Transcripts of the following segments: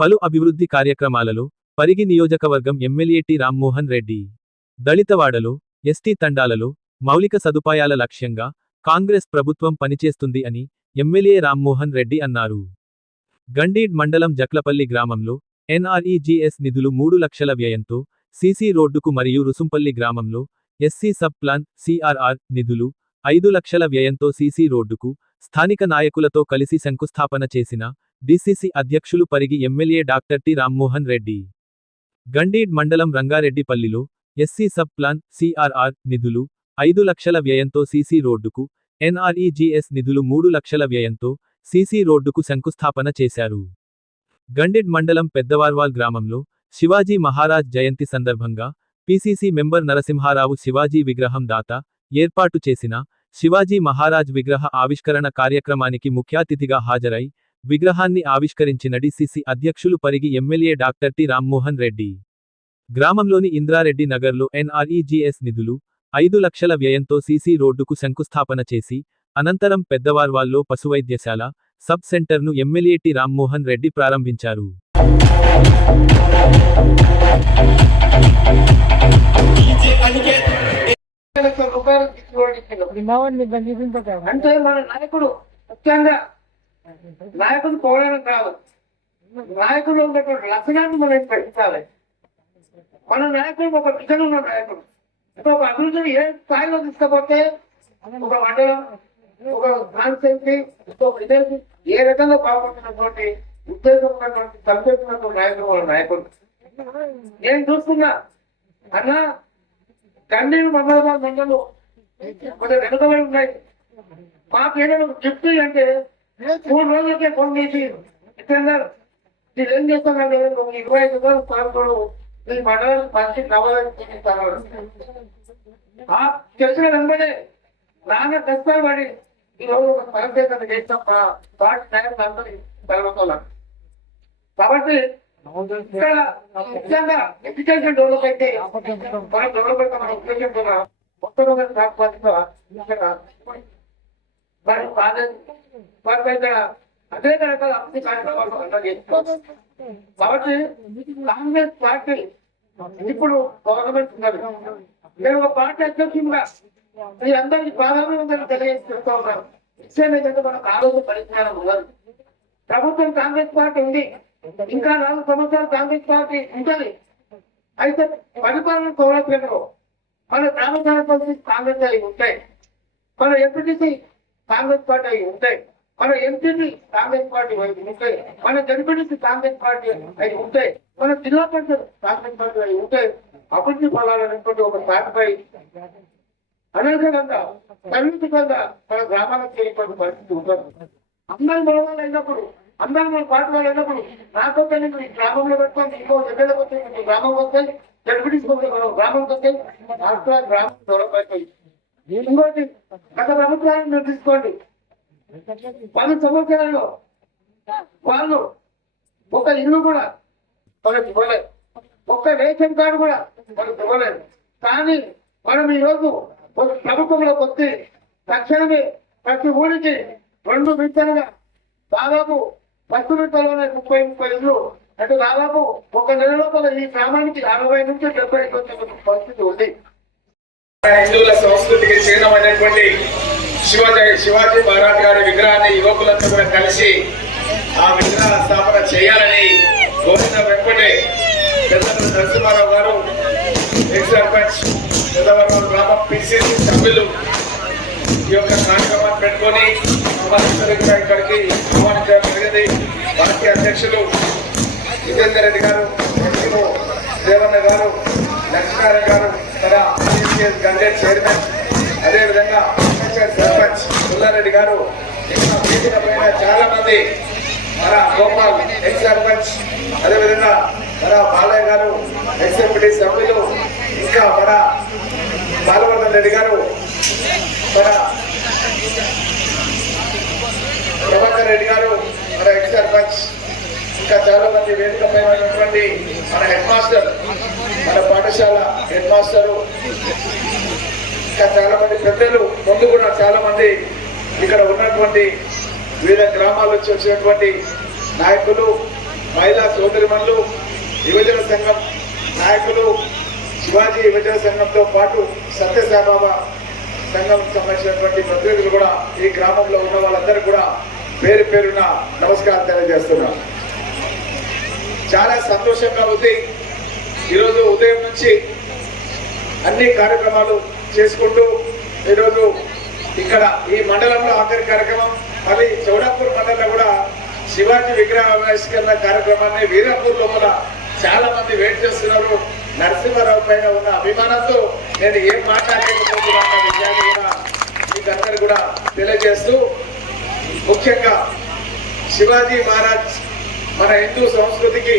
పలు అభివృద్ధి కార్యక్రమాలలో పరిగి నియోజకవర్గం ఎమ్మెల్యే టి. రామ్మోహన్ రెడ్డి. దళితవాడలో ఎస్టీ తండాలలో మౌలిక సదుపాయాల లక్ష్యంగా కాంగ్రెస్ ప్రభుత్వం పనిచేస్తుంది అని ఎమ్మెల్యే రామ్మోహన్ రెడ్డి అన్నారు. గండీడ్ మండలం జక్లపల్లి గ్రామంలో ఎన్ఆర్ఈజీఎస్ నిధులు మూడు లక్షల వ్యయంతో సీసీ రోడ్డుకు మరియు రుసుంపల్లి గ్రామంలో ఎస్సీ సబ్ ప్లాన్ సిఆర్ఆర్ నిధులు ఐదు లక్షల వ్యయంతో సీసీ రోడ్డుకు స్థానిక నాయకులతో కలిసి శంకుస్థాపన చేసిన డిసిసి అధ్యక్షులు Parigi MLA doctor T Rammohan Reddy. Gandeed మండలం రంగారెడ్డిపల్లిలో ఎస్సీ సబ్ ప్లాన్ సిఆర్ఆర్ నిధులు ఐదు లక్షల వ్యయంతో సీసీ రోడ్డుకు ఎన్ఆర్ఈజీఎస్ నిధులు మూడు లక్షల వ్యయంతో సీసీ రోడ్డుకు శంకుస్థాపన చేశారు. గండెడ్ మండలం పెద్దవార్వాల్ గ్రామంలో శివాజీ మహారాజ్ జయంతి సందర్భంగా పీసీసీ మెంబర్ నరసింహారావు శివాజీ విగ్రహం దాత ఏర్పాటు చేసిన శివాజీ మహారాజ్ విగ్రహ ఆవిష్కరణ కార్యక్రమానికి ముఖ్యాతిథిగా హాజరై విగ్రహాన్ని ఆవిష్కరించిన డిసిసి అధ్యక్షులు Parigi MLA doctor T Rammohan Reddy. గ్రామంలోని ఇంద్రారెడ్డి నగర్లో ఎన్ఆర్ఈజీఎస్ నిధులు ఐదు లక్షల వ్యయంతో సీసీ రోడ్డుకు శంకుస్థాపన చేసి అనంతరం పెద్దవార్వాల్లో పశువైద్యశాల సబ్ సెంటర్ను ఎమ్మెల్యే టి రామ్మోహన్ రెడ్డి ప్రారంభించారు. అంటే మన నాయకుడు ముఖ్యంగా నాయకులు కోరడం కాదు. నాయకులు ఉండేటువంటి లక్షణాన్ని మనం పెంచాలి మన నాయకులు ఒక విజన్ ఉన్న నాయకుడు. అంటే ఒక అభివృద్ధిని ఏ స్థాయిలో తీసుకపోతే ఒక మండలం ఒక కాన్స్టెన్సీ ఒక విదేశీ ఏ రకంగా బాగుంటున్నటువంటి ఉద్దేశం ఉన్నటువంటి సంకేతున్నటువంటి నాయకుడు మన నాయకుడు. నేను చూస్తున్నా అన్నా కన్నీరు మంగళవారం మండలు కొంచెం వెనుకబడి ఉన్నాయి. మాకు గిఫ్ట్ అంటే మూడు రోజులకే ఫోన్ చేసి ఇస్తున్నారు ఏం చేస్తున్నారు ఒక ఇరవై ఐదు రోజులు పాల్గొడు ఈ మండలం పరిస్థితి నవ్వాలని చూపిస్తారు చెప్పిన వెంబడే నాన్న కష్టపడి ఈ రోజు ఒక పరదేశం చేస్తాం. మా టైం నాయకులు అందరి కలుగుతున్నాం కాబట్టి ఇక్కడ ముఖ్యంగా ఎడ్యుకేషన్ డెవలప్ అయితే మనం డెవలప్ మన ఎడ్యుకేషన్ కూడా మొట్టమొదటి కాకపోతే ఇక్కడ వారి అయితే అనేక రకాల అభివృద్ధి కార్యక్రమాలు అమలు కాబట్టి కాంగ్రెస్ పార్టీ ఇప్పుడు గవర్నమెంట్ ఉన్నది. నేను ఒక పార్టీ అధ్యక్షులుగా మీ అందరికి ప్రాధాన్యత తెలియజేస్తూ ఉన్నాను. విషయం ఏంటంటే మనకు ఆరోగ్య పరిజ్ఞానం ఉన్నది. ప్రభుత్వం కాంగ్రెస్ పార్టీ ఉంది. ఇంకా నాలుగు సంవత్సరాలు కాంగ్రెస్ పార్టీ ఉంటుంది. అయితే పరిపాలన కోరట్లేదు మన గ్రామ సభ్యులు కాంగ్రెస్ అయి ఉంటాయి. మన ఎంపీటీసీ కాంగ్రెస్ పార్టీ అయి ఉంటాయి. మన ఎంపీని కాంగ్రెస్ పార్టీ అయి ఉంటాయి. మన జడ్పీటీసీ కాంగ్రెస్ పార్టీ అయి ఉంటాయి. మన జిల్లా పరిషత్ కాంగ్రెస్ పార్టీ అయి ఉంటాయి. అభివృద్ధి పొందాలనేటువంటి ఒక పార్టీపై అనేకంగా పరిమితికంగా మన గ్రామాలకు చేయటువంటి పరిస్థితి ఉంటుంది అందరి మోహాలు అయినప్పుడు అందరి మన పార్టీ వాళ్ళు అయినప్పుడు నాతో నీకు ఈ గ్రామంలో పెట్టుకొని ఇంకో దగ్గరకు వస్తే ఇంకో గ్రామం వస్తాయి జడ్పీటీసీ గ్రామంకి వస్తాయి రాష్ట్ర గ్రామం డెవలప్ అవుతాయి ఇంకోటి గత ప్రభుత్వాన్ని మీరు తీసుకోండి. పది సంవత్సరాల్లో వాళ్ళు ఒక ఇల్లు కూడా మనకి ఇవ్వలేదు. ఒక్క రేషన్ కార్డు కూడా మనకి ఇవ్వలేదు. కానీ మనం ఈ రోజు ప్రభుత్వంలోకి వచ్చి తక్షణమే ప్రతి ఊరికి రెండు విడతలుగా దాదాపు పది విడతలోనే ముప్పై ముప్పై ఇల్లు. అంటే దాదాపు ఒక నెల లోపల ఈ గ్రామానికి అరవై నుంచి డెబ్బై వచ్చే పరిస్థితి ఉంది. హిందువుల సంస్కృతికి చిహ్నమైనటువంటి శివాజీ శివాజీ మహారాజ్ గారి విగ్రహాన్ని యువకులంతా కూడా కలిసి ఆ విగ్రహ స్థాపన చేయాలని కోరిన వెంపటే పెద్దలు నరసింహారావు గారు సర్పంచ్ పెద్దవరం గ్రామ పిసిసి సభ్యులు ఈ యొక్క కార్యక్రమాన్ని పెట్టుకొని మమ్మల్ని కూడా ఇక్కడికి ఆహ్వానించడం జరిగింది. పార్టీ అధ్యక్షులు జితేందర్ రెడ్డి గారు దేవన్న గారు లక్ష్మీనారాయణ గారు మన ఐఎస్ఎస్ గంజెట్ చైర్మన్ అదేవిధంగా సర్పంచ్ పుల్లారెడ్డి గారు ఇంకా వేదిక పైన చాలా మంది మన గోపాల్ ఎక్స్ సర్పంచ్ అదేవిధంగా మన బాలయ్య గారు ఎక్స్ ఎంపీటీ సభ్యులు ఇంకా మన బాలవర్ధన్ రెడ్డి గారు మన ప్రభాకర్ రెడ్డి గారు మన ఎక్స్ సర్పంచ్ ఇంకా చాలా మంది వేదిక పైన ఉన్నటువంటి మన హెడ్ మాస్టర్ మన పాఠశాల హెడ్ మాస్టరు ఇంకా చాలా మంది పెద్దలు ముందు కూడా చాలా మంది ఇక్కడ ఉన్నటువంటి వివిధ గ్రామాల నుంచి వచ్చినటువంటి నాయకులు మహిళా సోదరిమణులు యువజన సంఘం నాయకులు శివాజీ యువజన సంఘంతో పాటు సత్యసాయిబాబా సంఘం సంబంధించినటువంటి ప్రతినిధులు కూడా ఈ గ్రామంలో ఉన్న వాళ్ళందరూ కూడా పేరు పేరున నమస్కారం తెలియజేస్తున్నాను చాలా సంతోషంగా ఉంది. ఈరోజు ఉదయం నుంచి అన్ని కార్యక్రమాలు చేసుకుంటూ ఈరోజు ఇక్కడ ఈ మండలంలో ఆఖరి కార్యక్రమం. మళ్ళీ చౌడాపూర్ మండలంలో కూడా శివాజీ విగ్రహ ఆవిష్కరణ కార్యక్రమాన్ని వీరాపూర్ లోపల చాలా మంది వెయిట్ చేస్తున్నారు. నరసింహారావు పైన ఉన్న అభిమానంతో నేను ఏం మాట్లాడలేకపోతున్నాను విషయాన్ని కూడా మీకు కూడా తెలియజేస్తూ ముఖ్యంగా శివాజీ మహారాజ్ మన హిందూ సంస్కృతికి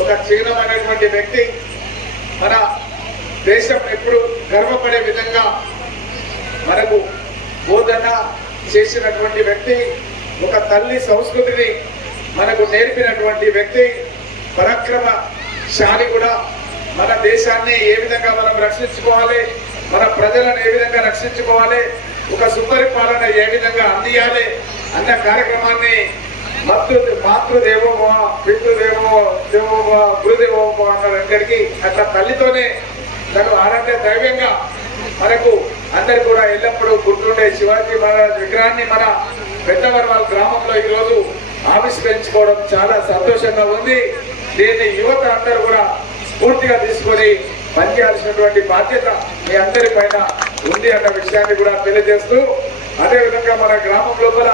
ఒక చిహ్నమైనటువంటి వ్యక్తి మన దేశం ఎప్పుడు గర్వపడే విధంగా మనకు బోధన చేసినటువంటి వ్యక్తి ఒక తల్లి సంస్కృతిని మనకు నేర్పినటువంటి వ్యక్తి పరాక్రమశాలి కూడా మన దేశాన్ని ఏ విధంగా మనం రక్షించుకోవాలి మన ప్రజలను ఏ విధంగా రక్షించుకోవాలి ఒక సుపరిపాలన ఏ విధంగా అందియాలి అన్న కార్యక్రమాన్ని మాతృ మాతృదేవోభవ పితృదేవో దేవోభవ గురుదేవోభవ అన్న అట్లా తల్లితోనే తను ఆరాధ్య దైవ్యంగా మనకు అందరు కూడా ఎల్లప్పుడూ గుర్తుండే శివాజీ మహారాజ్ విగ్రహాన్ని మన పెద్దవరవాల్ గ్రామంలో ఈ రోజు ఆవిష్కరించుకోవడం చాలా సంతోషంగా ఉంది. దీన్ని యువత అందరూ కూడా స్ఫూర్తిగా తీసుకొని పనిచేయాల్సినటువంటి బాధ్యత మీ అందరి పైన ఉంది అన్న విషయాన్ని కూడా తెలియజేస్తూ అదేవిధంగా మన గ్రామం లోపల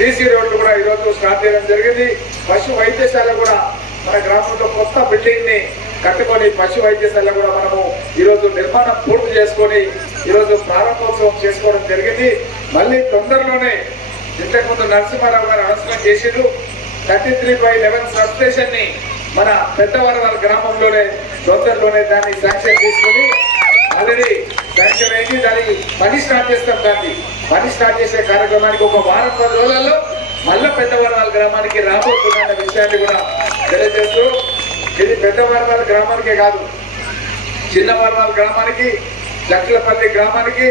సీసీ రోడ్లు కూడా ఈ రోజు స్టార్ట్ చేయడం జరిగింది. పశు వైద్యశాల కూడా మన గ్రామంలో కొత్త బిల్డింగ్ని కట్టుకొని పశు వైద్యశాల కూడా మనము ఈరోజు నిర్మాణం పూర్తి చేసుకొని ఈరోజు ప్రారంభోత్సవం చేసుకోవడం జరిగింది. మళ్ళీ తొందరలోనే ఇంతకుముందు నరసింహారావు గారు అనౌన్స్మెంట్ చేసిండ్రు. Thirty three by eleven sub స్టేషన్ని మన పెద్దవరవాల గ్రామంలోనే తొందరలోనే దాన్ని శాంక్షన్ తీసుకొని ఆల్రెడీ శాంక్షన్ అయింది దానికి పని స్టార్ట్ చేస్తాం దాన్ని పని స్టార్ట్ చేసే కార్యక్రమానికి ఒక వారం పది రోజులలో మళ్ళా పెద్దవరవాల గ్రామానికి రాబోతున్న విషయాన్ని కూడా తెలియజేస్తూ ఇది పెద్దవరవాల గ్రామానికే కాదు చిన్నవరవాల గ్రామానికి లక్షలపల్లి గ్రామానికి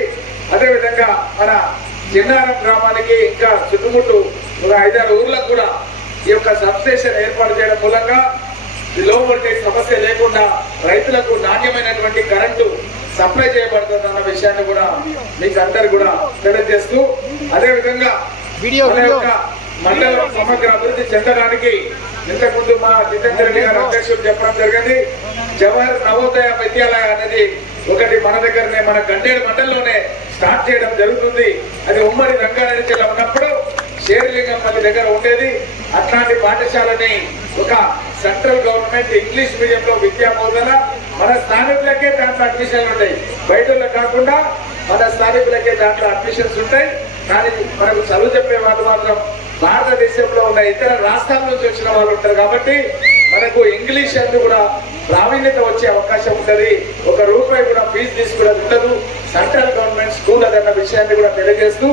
అదేవిధంగా మన చిన్నారం గ్రామానికి ఇంకా చుట్టుముట్టు ఒక ఐదారు ఊర్లకు కూడా ఈ యొక్క సబ్స్టేషన్ ఏర్పాటు చేయడం మూలంగా లో వోల్టేజ్ సమస్య లేకుండా రైతులకు నాణ్యమైనటువంటి కరెంటు సప్లై చేయబడుతుంది అన్న విషయాన్ని కూడా మీకు అందరు కూడా తెలియజేస్తూ అదే విధంగా వీడియో, మన వీడియో. యొక్క మండలం సమగ్ర అభివృద్ధి చెందడానికి ఇంతకుముందు మా జితేంద్ర రెడ్డి గారు అధ్యక్షుడు చెప్పడం జరిగింది. జవహర్ నవోదయ విద్యాలయ అనేది ఒకటి మన దగ్గరనే మన గండేడు మండలంలోనే స్టార్ట్ చేయడం జరుగుతుంది. అది ఉమ్మడి రంగారెడ్డి జిల్లా ఉన్నప్పుడు షేర్లింగం మన దగ్గర ఉండేది. అట్లాంటి పాఠశాలని ఒక సెంట్రల్ గవర్నమెంట్ ఇంగ్లీష్ మీడియం లో విద్యా బోధన మన స్థానికులకే దాంట్లో అడ్మిషన్లు ఉంటాయి. బయటలో కాకుండా మన స్థానికులకే దాంట్లో అడ్మిషన్స్ ఉంటాయి. కానీ మనకు చదువు చెప్పే వాళ్ళు మాత్రం భారతదేశంలో ఉన్న ఇతర రాష్ట్రాల నుంచి వచ్చిన వాళ్ళు ఉంటారు కాబట్టి మనకు ఇంగ్లీష్ అందు కూడా ప్రావీణ్యత వచ్చే అవకాశం ఉంటుంది. ఒక రూపాయి కూడా ఫీజు తీసుకునేది ఉండదు. సెంట్రల్ గవర్నమెంట్ స్కూల్ అదన్న విషయాన్ని కూడా తెలియజేస్తూ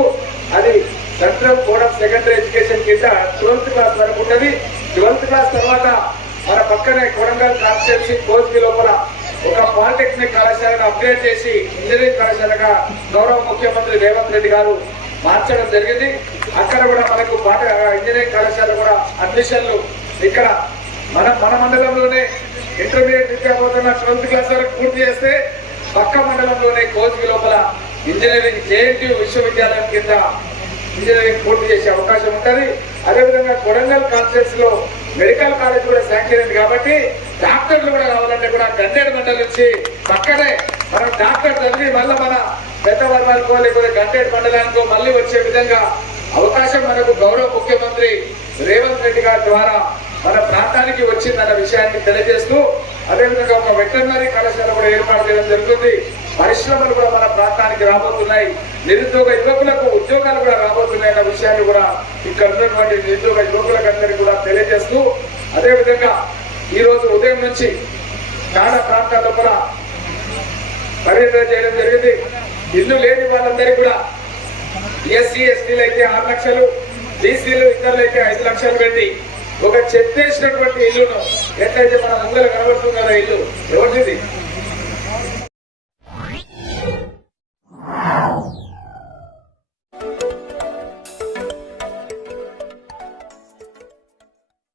అది central board of secondary education కింద ట్వెల్త్ క్లాస్ వరకు ఉంటది ట్వెల్త్ క్లాస్ తర్వాత మన పక్కనే కొడంగల్ కాన్స్టిట్యూన్సీ కోచ్కి లోపల ఒక పాలిటెక్నిక్ కళాశాలను అప్గ్రేడ్ చేసి ఇంజనీరింగ్ కళాశాలగా గౌరవ ముఖ్యమంత్రి రేవంత్ రెడ్డి గారు మార్చడం జరిగింది. అక్కడ కూడా మనకు పాట ఇంజనీరింగ్ కళాశాల కూడా అడ్మిషన్లు ఇక్కడ మన మన మండలంలోనే ఇంటర్మీడియట్ విద్యా బోధన ట్వెల్త్ క్లాస్ వరకు పూర్తి చేస్తే పక్క మండలంలోనే కోచ్కి లోపల ఇంజనీరింగ్ జేఎన్టీ విశ్వవిద్యాలయం కింద ఇంజనీరింగ్ పూర్తి చేసే అవకాశం ఉంటుంది. అదేవిధంగా కొడంగల్ కాన్సెప్ట్స్లో మెడికల్ కాలేజ్ కూడా శాంక్షన్ అయింది కాబట్టి డాక్టర్లు కూడా రావాలంటే కూడా గండేడు మండలి నుంచి పక్కనే మనం డాక్టర్ చదివి మళ్ళీ మన పెద్ద వర్గాలకో లేకపోతే గండేడు మండలానికో మళ్ళీ వచ్చే విధంగా అవకాశం మనకు గౌరవ ముఖ్యమంత్రి రేవంత్ రెడ్డి గారి ద్వారా మన ప్రాంతానికి వచ్చిందన్న విషయాన్ని తెలియజేస్తూ అదేవిధంగా ఒక వెటర్నరీ కళాశాల కూడా ఏర్పాటు చేయడం జరుగుతుంది. పరిశ్రమలు కూడా మన ప్రాంతానికి రాబోతున్నాయి. నిరుద్యోగ యువకులకు ఉద్యోగాలు కూడా రాబోతున్నాయి అన్న విషయాన్ని కూడా ఇక్కడ ఉన్నటువంటి నిరుద్యోగ యువకులకు అందరికీ కూడా తెలియజేస్తూ అదేవిధంగా ఈ రోజు ఉదయం నుంచి చాలా ప్రాంతాల్లో కూడా పర్యటన చేయడం జరిగింది. ఇల్లు లేని వాళ్ళందరికీ కూడా ఎస్సీ ఎస్టీలు అయితే ఆరు లక్షలు బీసీలు ఇతరులు అయితే ఐదు లక్షలు పెట్టి ఒక చెత్తేసినటువంటి ఇల్లును ఎట్లయితే మన ముందర కనబడుతుంది కదా ఇల్లు ఎవరిది